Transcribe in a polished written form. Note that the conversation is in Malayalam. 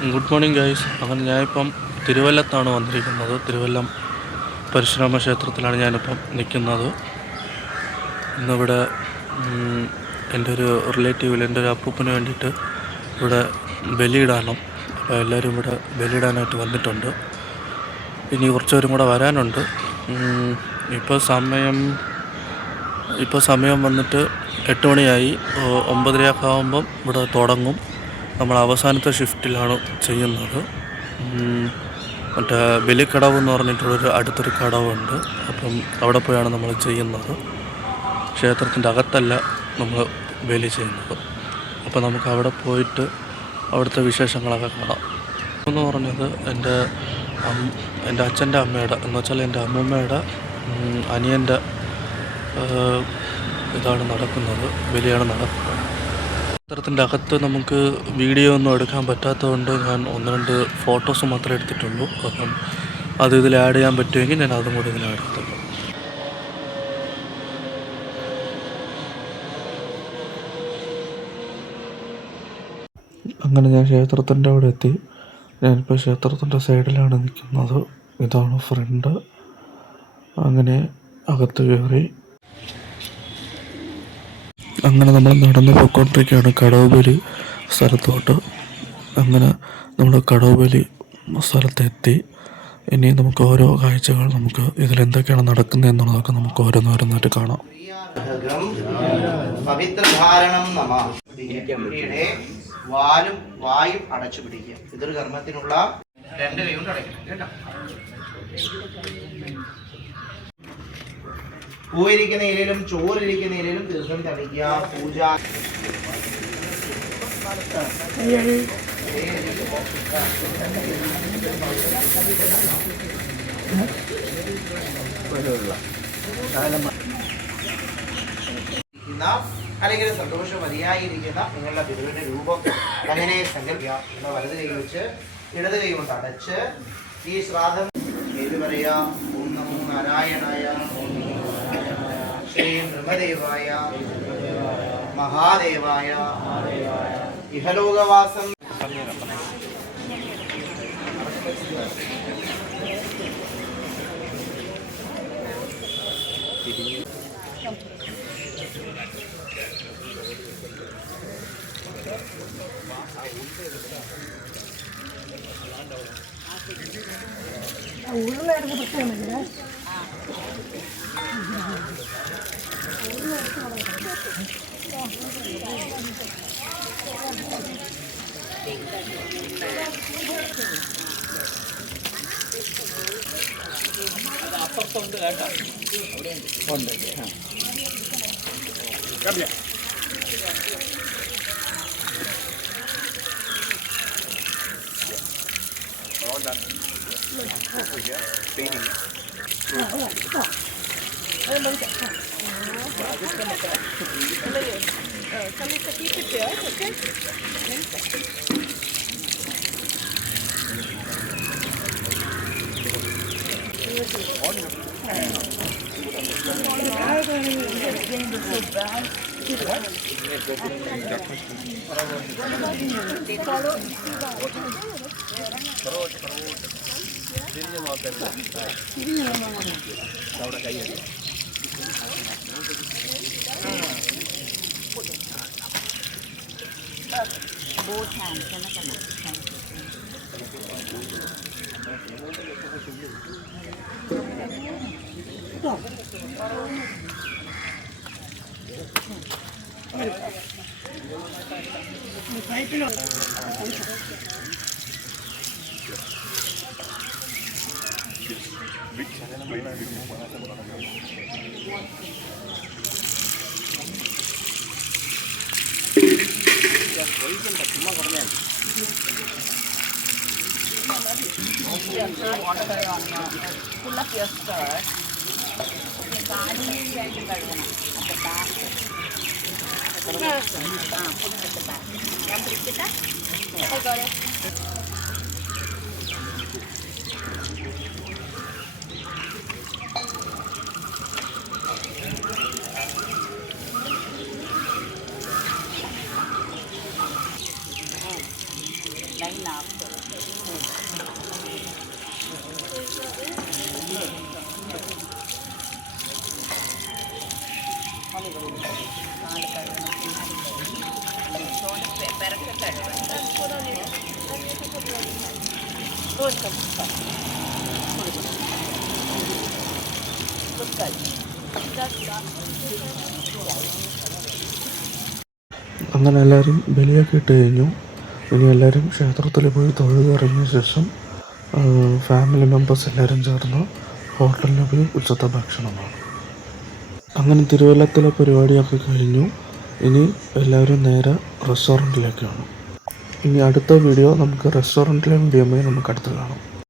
Good morning guys. അങ്ങനെ ഞാനിപ്പം തിരുവല്ലത്താണ് വന്നിരിക്കുന്നത്. തിരുവല്ലം പരശുരാമ ക്ഷേത്രത്തിലാണ് ഞാനിപ്പം നിൽക്കുന്നത്. ഇന്നിവിടെ എൻ്റെ ഒരു റിലേറ്റീവിൽ എൻ്റെ ഒരു അപ്പൂപ്പന് വേണ്ടിയിട്ട് ഇവിടെ ബലിയിടാനും, അപ്പോൾ എല്ലാവരും ഇവിടെ ബലിയിടാനായിട്ട് വന്നിട്ടുണ്ട്. ഇനി കുറച്ചുപേരും കൂടെ വരാനുണ്ട്. ഇപ്പോൾ സമയം വന്നിട്ട് 8 മണിയായി. 9:30 ആകുമ്പം ഇവിടെ തുടങ്ങും. നമ്മൾ അവസാനത്തെ ഷിഫ്റ്റിലാണ് ചെയ്യുന്നത്. മറ്റേ ബലിക്കടവ് എന്ന് പറഞ്ഞിട്ടുള്ളൊരു അടുത്തൊരു കടവുണ്ട്. അപ്പം അവിടെ പോയാണ് നമ്മൾ ചെയ്യുന്നത്. ക്ഷേത്രത്തിൻ്റെ അകത്തല്ല നമ്മൾ ബലി ചെയ്യുന്നത്. അപ്പോൾ നമുക്ക് അവിടെ പോയിട്ട് അവിടുത്തെ വിശേഷങ്ങളൊക്കെ കാണാം. എന്ന് പറഞ്ഞത് എൻ്റെ അച്ഛൻ്റെ അമ്മയുടെ എന്ന് വെച്ചാൽ എൻ്റെ അമ്മൂമ്മയുടെ അനിയൻ്റെ ഇതാണ് നടക്കുന്നത്, ബലിയാണ് നടക്കുന്നത്. ക്ഷേത്രത്തിൻ്റെ അകത്ത് നമുക്ക് വീഡിയോ ഒന്നും എടുക്കാൻ പറ്റാത്തതുകൊണ്ട് ഞാൻ 1-2 ഫോട്ടോസ് മാത്രമേ എടുത്തിട്ടുള്ളൂ. അപ്പം അത് ഇതിൽ ആഡ് ചെയ്യാൻ പറ്റുമെങ്കിൽ ഞാൻ അതും കൂടി ഇതിൽ ആഡ് ചെയ്തിട്ടുള്ളൂ. അങ്ങനെ ഞാൻ ക്ഷേത്രത്തിൻ്റെ അവിടെ എത്തി. ഞാനിപ്പോൾ ക്ഷേത്രത്തിൻ്റെ സൈഡിലാണ് നിൽക്കുന്നത്. ഇതാണ് ഫ്രണ്ട്. അങ്ങനെ അകത്ത് കയറി അങ്ങനെ നമ്മൾ നടന്നു പോയിക്കൊണ്ടിരിക്കുകയാണ് കടവുബലി സ്ഥലത്തോട്ട്. അങ്ങനെ നമ്മൾ കടവുബലി സ്ഥലത്തെത്തി. ഇനി നമുക്ക് ഓരോ കാഴ്ചകൾ നമുക്ക് ഇതിലെന്തൊക്കെയാണ് നടക്കുന്നത് എന്നുള്ളതൊക്കെ നമുക്ക് ഓരോന്നോരോന്നായിട്ട് കാണാം. വാലും വായും അടച്ചു പിടിക്കുക. ഇതൊരു കർമ്മത്തിനുള്ള 2 കൈ കൊണ്ട് അടയ്ക്കണം കേട്ടോ. പൂയിരിക്കുന്ന ഇലയിലും ചോറിരിക്കുന്ന ഇലയിലും തീർത്ഥം തളിക്കുക. പൂജ അല്ലെങ്കിൽ സന്തോഷം മതിയായിരിക്കുന്ന നിങ്ങളുടെ ഗുരുവിന്റെ രൂപം അങ്ങനെ സങ്കല്പിക്കുക. വലത് കൈ വെച്ച് ഇടത് കൈ കൊണ്ട് അടച്ച് ഈ ശ്രാദ്ധം ഏത് പറയാ? ഓം നമോ നാരായണായ, ശ്രീ ബ്രഹ്മദേവായ, മഹാദേവായ, ഇഹലോകവാസം. അപ്പുറത്തുണ്ട് കേട്ടോ, അവിടെ ഉണ്ട്. Both hands, pull up your skirt. Put it at the back. Want to lift it up? I got it. Line up. അങ്ങനെ എല്ലാവരും ബലിയൊക്കെ ഇട്ട് കഴിഞ്ഞു. ഇനി എല്ലാവരും ക്ഷേത്രത്തിൽ പോയി തൊഴുതിറങ്ങിയ ശേഷം ഫാമിലി മെമ്പേഴ്സ് എല്ലാവരും ചേർന്ന് ഹോട്ടലിൽ പോയി ഉച്ചത്തെ ഭക്ഷണമാണ്. അങ്ങനെ തിരുവല്ലത്തിലെ പരിപാടിയൊക്കെ കഴിഞ്ഞു. ഇനി എല്ലാവരും നേരെ റെസ്റ്റോറൻറ്റിലേക്കാണ്. ഇനി അടുത്ത വീഡിയോ നമുക്ക് റെസ്റ്റോറൻറ്റിലെ വീഡിയോയുമായി നമുക്ക് അടുത്ത് കാണാം.